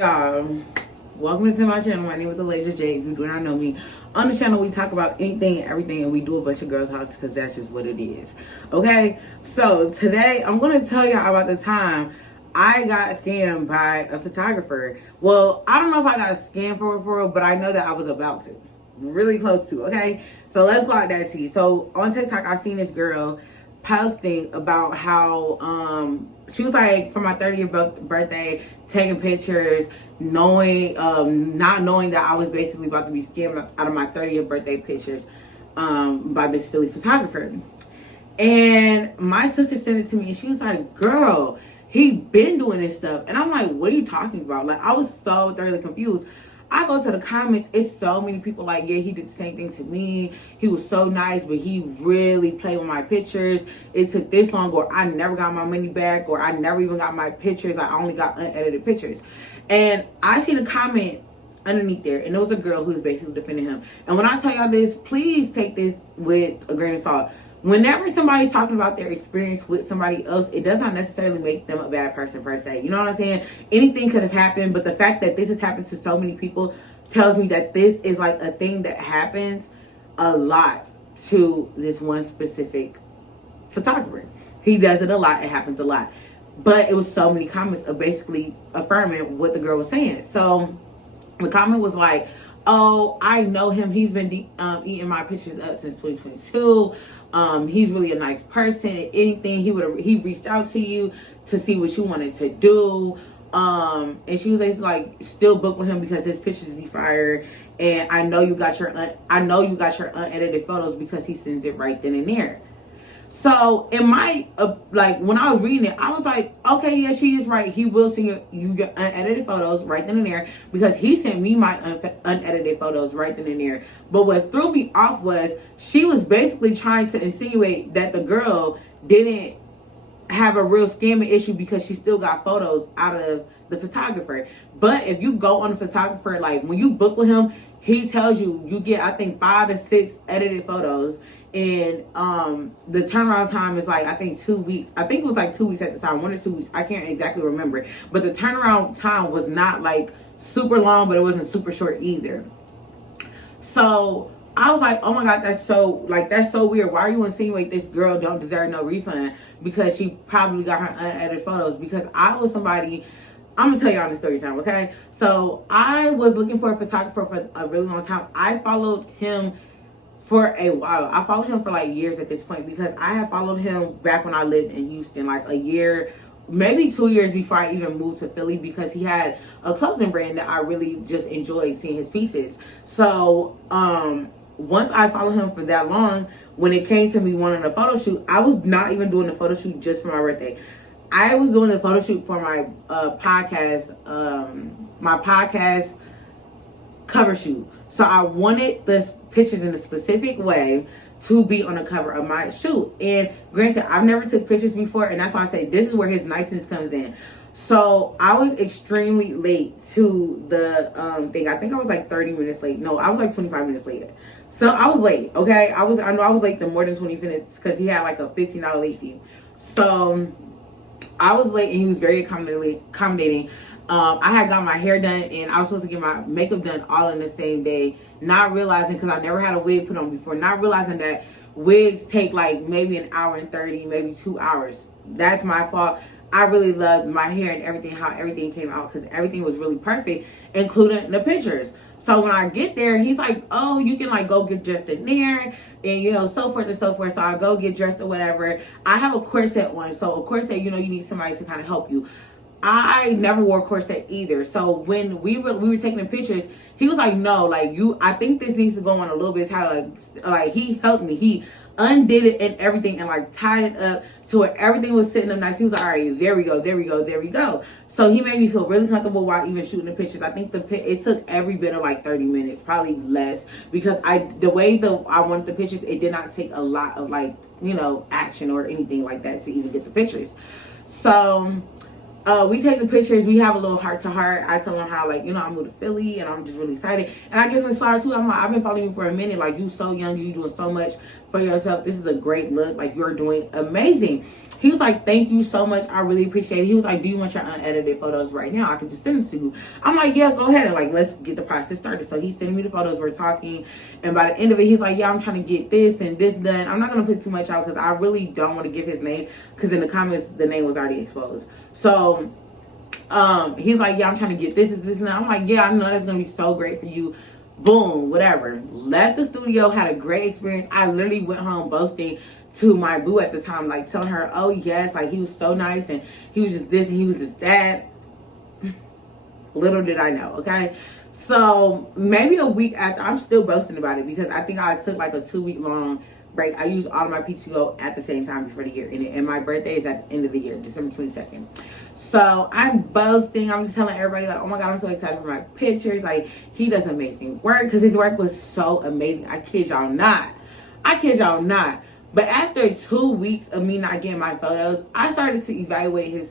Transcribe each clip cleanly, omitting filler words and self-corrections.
Welcome to my channel. My name is AalajahJade. If you do not know me, on the channel we talk about anything and everything, and we do a bunch of girl talks because that's just what it is. Okay, so today I'm going to tell y'all about the time I got scammed by a photographer. Well, I don't know if I got scammed for real, but I know that I was about to, really close to. Okay, so let's go out that tea. So on TikTok, I seen this girl posting about how she was like, for my 30th birthday, taking pictures, knowing not knowing that I was basically about to be scammed out of my 30th birthday pictures by this Philly photographer. And my sister sent it to me and she was like, girl, he been doing this stuff. And I'm like, what are you talking about? Like, I was so thoroughly confused. I go to the comments, it's so many people like, yeah, he did the same thing to me. He was so nice, but he really played with my pictures. It took this long, or I never got my money back, or I never even got my pictures. I only got unedited pictures. And I see the comment underneath there, and it was a girl who was basically defending him. And when I tell y'all this, please take this with a grain of salt. Whenever somebody's talking about their experience with somebody else, it does not necessarily make them a bad person per se. You know what I'm saying? Anything could have happened, but the fact that this has happened to so many people tells me that this is like a thing that happens a lot to this one specific photographer. He does it a lot. It happens a lot. But it was so many comments of basically affirming what the girl was saying. So the comment was like, oh, I know him. He's been eating my pictures up since 2022. He's really a nice person. Anything, he reached out to you to see what you wanted to do. And she was like, still book with him because his pictures be fire. And I know you got your unedited photos because he sends it right then and there. So in my like, when I was reading it, I was like, okay, yeah, she is right. He will send you your unedited photos right then and there because he sent me my unedited photos right then and there. But what threw me off was she was basically trying to insinuate that the girl didn't have a real scamming issue because she still got photos out of the photographer. But if you go on the photographer, like when you book with him, he tells you get, I think, 5 to 6 edited photos, and the turnaround time is like, I think 2 weeks. I think it was like 2 weeks at the time, 1 or 2 weeks. I can't exactly remember, but the turnaround time was not like super long, but it wasn't super short either. So I was like, oh my God, that's so weird. Why are you insinuating this girl don't deserve no refund because she probably got her unedited photos? Because I was somebody, I'm gonna tell y'all the story time, okay? So I was looking for a photographer for a really long time. I followed him for a while. I followed him for like years at this point because I had followed him back when I lived in Houston, like a year, maybe 2 years before I even moved to Philly, because he had a clothing brand that I really just enjoyed seeing his pieces. So once I followed him for that long, when it came to me wanting a photo shoot, I was not even doing the photo shoot just for my birthday. I was doing the photo shoot for my podcast cover shoot. So I wanted the pictures in a specific way to be on the cover of my shoot. And granted, I've never took pictures before, and that's why I say this is where his niceness comes in. So I was extremely late to the thing. I think I was like 30 minutes late. No, I was like 25 minutes late. So I was late, okay? I know I was late more than 20 minutes because he had like a $15 late fee. So I was late and he was very accommodating. I had got my hair done and I was supposed to get my makeup done all in the same day, not realizing, because I never had a wig put on before, not realizing that wigs take like maybe an hour and 30, maybe 2 hours. That's my fault. I really loved my hair and everything, how everything came out, because everything was really perfect, including the pictures. So when I get there, he's like, oh, you can like go get dressed in there, and you know, so forth and so forth. So I go get dressed or whatever. I have a corset on, so a corset, you know, you need somebody to kind of help you. I never wore a corset either. So when we were taking the pictures, he was like, no, like I think this needs to go on a little bit tighter. Like he helped me. He undid it and everything and like tied it up to where everything was sitting up nice. He was like, all right, there we go, there we go, there we go. So he made me feel really comfortable while even shooting the pictures. I think it took every bit of like 30 minutes, probably less, because the way I wanted the pictures, it did not take a lot of like, you know, action or anything like that to even get the pictures. So We take the pictures. We have a little heart to heart. I tell him how, like, you know, I moved to Philly and I'm just really excited. And I give him a flowers too. I'm like, I've been following you for a minute. Like, you so young. You doing so much for yourself. This is a great look. Like, you're doing amazing. He was like, thank you so much. I really appreciate it. He was like, do you want your unedited photos right now? I can just send them to you. I'm like, yeah, go ahead. And like, let's get the process started. So he's sending me the photos. We're talking. And by the end of it, he's like, yeah, I'm trying to get this and this done. I'm not going to put too much out because I really don't want to give his name because in the comments, the name was already exposed. So he's like, yeah, I'm trying to get this and that. I'm like, yeah, I know that's going to be so great for you. Boom, whatever. Left the studio, had a great experience. I literally went home boasting to my boo at the time, like telling her, oh yes, like he was so nice and he was just this and he was just that. Little did I know, okay? So maybe a week after, I'm still boasting about it because I think I took like a 2-week long break. I used all of my PTO at the same time before the year ended, and my birthday is at the end of the year, December 22nd. So I'm boasting. I'm just telling everybody like, oh my God, I'm so excited for my pictures. Like, he does amazing work because his work was so amazing. I kid y'all not. But after 2 weeks of me not getting my photos, I started to evaluate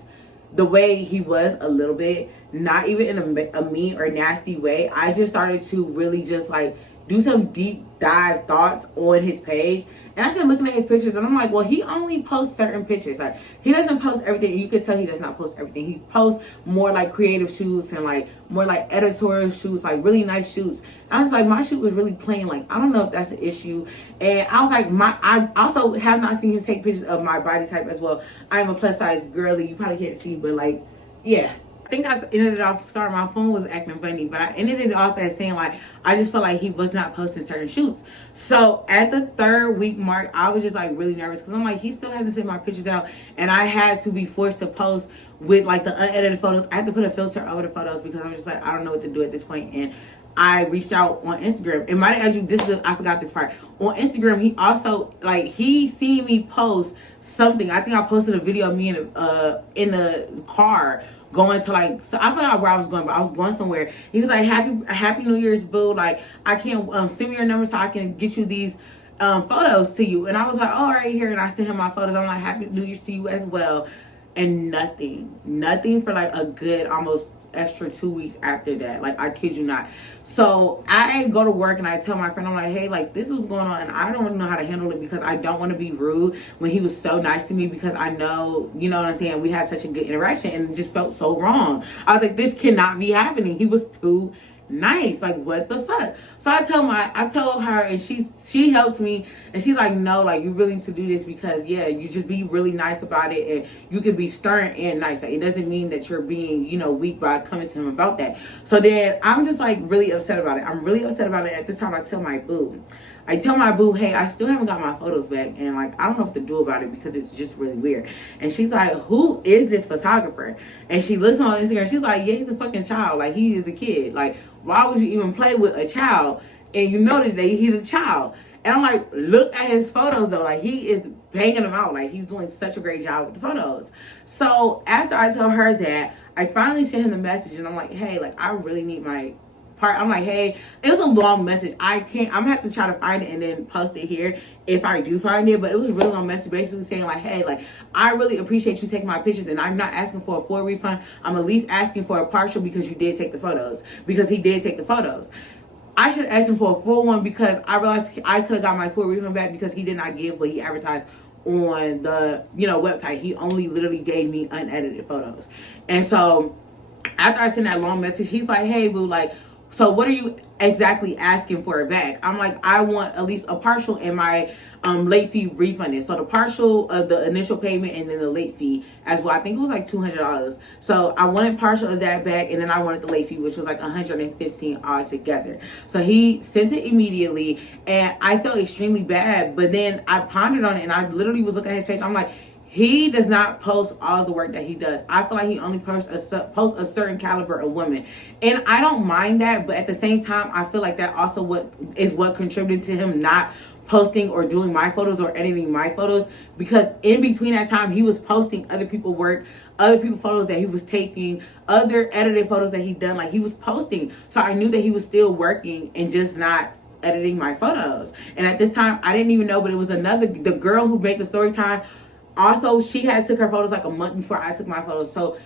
the way he was a little bit, not even in a mean or nasty way. I just started to really just like do some deep dive thoughts on his page. And I started looking at his pictures and I'm like, well, he only posts certain pictures. Like, he doesn't post everything. You could tell he does not post everything. He posts more like creative shoots and like more like editorial shoots, like really nice shoots. I was like, my shoot was really plain. Like, I don't know if that's an issue. And I was like, I also have not seen him take pictures of my body type as well. I'm a plus size girly. You probably can't see, but like, yeah. I think I ended it off, sorry, my phone was acting funny, but I ended it off as saying like, I just felt like he was not posting certain shoots. So at the 3rd week mark, I was just like really nervous because I'm like, he still hasn't sent my pictures out and I had to be forced to post with like the unedited photos. I had to put a filter over the photos because I'm just like, I don't know what to do at this point. And I reached out on Instagram. And might I add you, I forgot this part. On Instagram, he also, like, he seen me post something. I think I posted a video of me in the car going to like, so I forgot where I was going, but I was going somewhere. He was like, happy New Year's, boo. Like, I can't, send me your number so I can get you these photos to you. And I was like, oh, right here. And I sent him my photos. I'm like, happy New Year's to you as well. And nothing for like a good almost extra 2 weeks after that. Like, I kid you not. So I go to work and I tell my friend, I'm like, hey, like, this is going on and I don't really know how to handle it because I don't want to be rude when he was so nice to me because I know, you know what I'm saying, we had such a good interaction and it just felt so wrong. I was like, this cannot be happening. He was too nice. Like, what the fuck? So I tell her and she helps me and she's like, no, like, you really need to do this because yeah, you just be really nice about it and you can be stern and nice. Like, it doesn't mean that you're being, you know, weak by coming to him about that. So then I'm just like really upset about it. I'm really upset about it. At the time I tell my boo, hey, I still haven't got my photos back and like I don't know what to do about it because it's just really weird. And she's like, who is this photographer? And she looks on Instagram, she's like, yeah, he's a fucking child. Like, he is a kid. Like, why would you even play with a child? And you know that he's a child. And I'm like, look at his photos though. Like, he is banging them out. Like, he's doing such a great job with the photos. So after I tell her that, I finally sent him the message and I'm like, hey, like, I really need my part. I'm like, hey, it was a long message. I'm gonna have to try to find it and then post it here if I do find it. But it was a really long message basically saying like, hey, like, I really appreciate you taking my pictures and I'm not asking for a full refund. I'm at least asking for a partial because you did take the photos. Because he did take the photos. I should ask him for a full one because I realized I could have got my full refund back because he did not give what he advertised on the, you know, website. He only literally gave me unedited photos. And so after I sent that long message, he's like, hey, boo, like, so what are you exactly asking for it back? I'm like, I want at least a partial and my late fee refunded. So the partial of the initial payment and then the late fee as well. I think it was like $200. So I wanted partial of that back and then I wanted the late fee, which was like $115 all together. So he sent it immediately and I felt extremely bad. But then I pondered on it and I literally was looking at his page. I'm like, he does not post all of the work that he does. I feel like he only posts a certain caliber of women. And I don't mind that, but at the same time, I feel like that also what contributed to him not posting or doing my photos or editing my photos. Because in between that time, he was posting other people's work, other people's photos that he was taking, other edited photos that he done. Like, he was posting. So I knew that he was still working and just not editing my photos. And at this time, I didn't even know, but it was the girl who made the story time. Also, she had took her photos like a month before I took my photos. So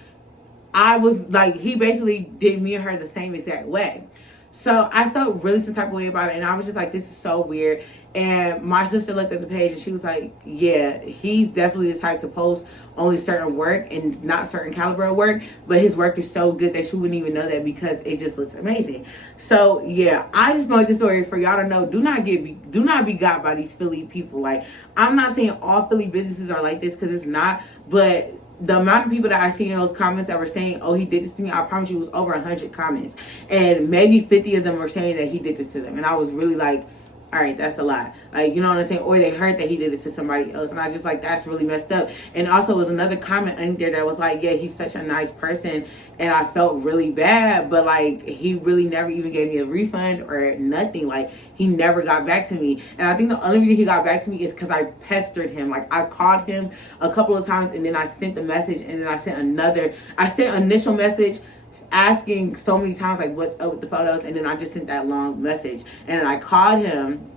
I was like, he basically did me and her the same exact way. So I felt really some type of way about it, and I was just like, this is so weird. And my sister looked at the page and she was like, yeah, he's definitely the type to post only certain work and not certain caliber of work, but his work is so good that you wouldn't even know that because it just looks amazing. So yeah, I just made this story for y'all to know, do not be got by these Philly people. Like, I'm not saying all Philly businesses are like this, because it's not, but the amount of people that I seen in those comments that were saying, oh, he did this to me, I promise you it was over 100 comments. And maybe 50 of them were saying that he did this to them. And I was really like, all right, that's a lot. Like, you know what I'm saying? Or they heard that he did it to somebody else. And I just like, that's really messed up. And also was another comment in there that was like, yeah, he's such a nice person. And I felt really bad. But like, he really never even gave me a refund or nothing. Like, he never got back to me. And I think the only reason he got back to me is because I pestered him. Like, I called him a couple of times and then I sent the message. And then I sent initial message asking so many times like, what's up with the photos, and then I just sent that long message, and then I called him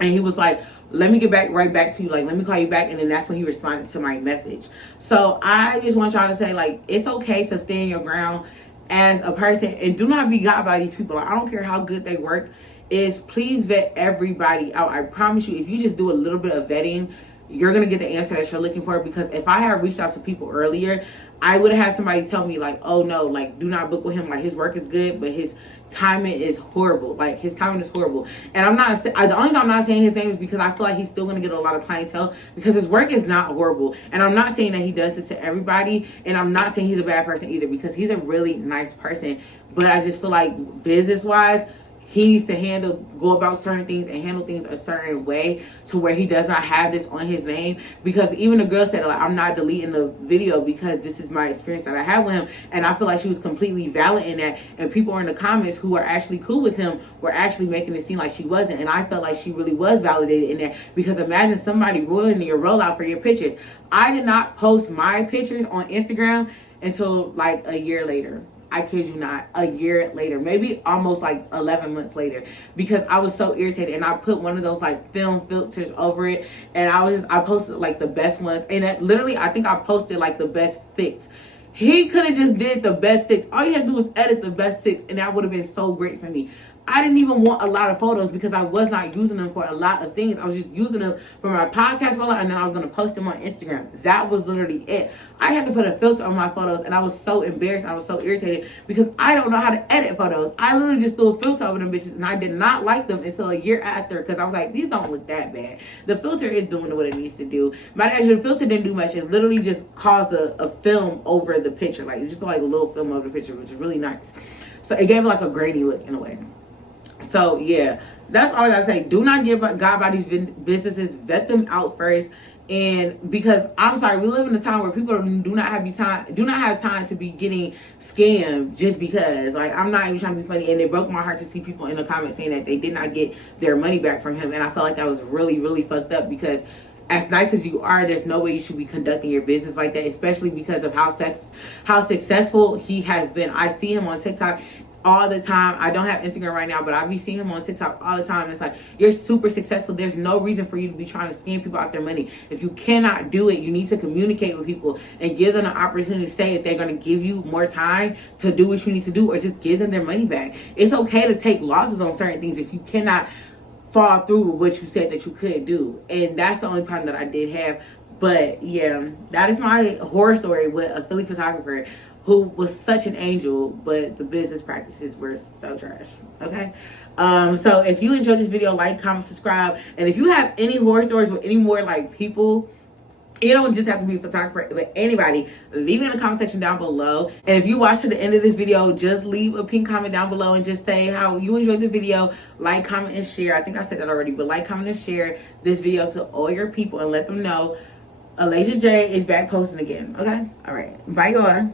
and he was like, let me get right back to you, like, let me call you back. And then that's when he responded to my message. So I just want y'all to say, like, it's okay to stand your ground as a person, and do not be got by these people. Like, I don't care how good they work is, please vet everybody out. I promise you, if you just do a little bit of vetting, you're going to get the answer that you're looking for. Because if I had reached out to people earlier, I would have had somebody tell me like, oh no, like, do not book with him. Like, his work is good, but his timing is horrible. Like, his timing is horrible. And the only time I'm not saying his name is because I feel like he's still going to get a lot of clientele, because his work is not horrible. And I'm not saying that he does this to everybody. And I'm not saying he's a bad person either, because he's a really nice person. But I just feel like business wise, he needs to go about certain things and handle things a certain way to where he does not have this on his name. Because even the girl said, like, I'm not deleting the video because this is my experience that I had with him. And I feel like she was completely valid in that. And people in the comments who are actually cool with him were actually making it seem like she wasn't. And I felt like she really was validated in that. Because imagine somebody ruining your rollout for your pictures. I did not post my pictures on Instagram until like a year later. I kid you not, a year later, maybe almost like 11 months later, because I was so irritated, and I put one of those like film filters over it, and I posted like the best ones, and literally I think I posted like the best 6. He could have just did the best 6. All you had to do was edit the best 6, and that would have been so great for me. I didn't even want a lot of photos because I was not using them for a lot of things. I was just using them for my podcast rollout, and then I was going to post them on Instagram. That was literally it. I had to put a filter on my photos, and I was so embarrassed. I was so irritated because I don't know how to edit photos. I literally just threw a filter over them bitches, and I did not like them until a year after, because I was like, these don't look that bad. The filter is doing what it needs to do. But actually, the filter didn't do much. It literally just caused a film over the picture. Like, it's just like a little film over the picture, which is really nice. So it gave it like a grainy look in a way. So yeah, that's all I gotta say. Do not get got by these businesses. Vet them out first. And because I'm sorry, we live in a time where people do not have time to be getting scammed just because. Like, I'm not even trying to be funny, and it broke my heart to see people in the comments saying that they did not get their money back from him. And I felt like that was really, really fucked up, because as nice as you are, there's no way you should be conducting your business like that, especially because of how successful he has been. I see him on TikTok all the time. I don't have Instagram right now, but I be seeing him on TikTok all the time. It's like, you're super successful. There's no reason for you to be trying to scam people out their money. If you cannot do it, you need to communicate with people and give them an opportunity to say if they're going to give you more time to do what you need to do, or just give them their money back. It's okay to take losses on certain things if you cannot fall through with what you said that you could do. And that's the only problem that I did have. But yeah, that is my horror story with a Philly photographer who was such an angel, but the business practices were so trash. Okay. So if you enjoyed this video, like, comment, subscribe. And if you have any horror stories with any more like people, you don't just have to be a photographer, but anybody, leave it in the comment section down below. And if you watch to the end of this video, just leave a pink comment down below and just say how you enjoyed the video. Like, comment, and share. I think I said that already, but like, comment, and share this video to all your people and let them know AalajahJade is back posting again. Okay. All right. Bye, y'all.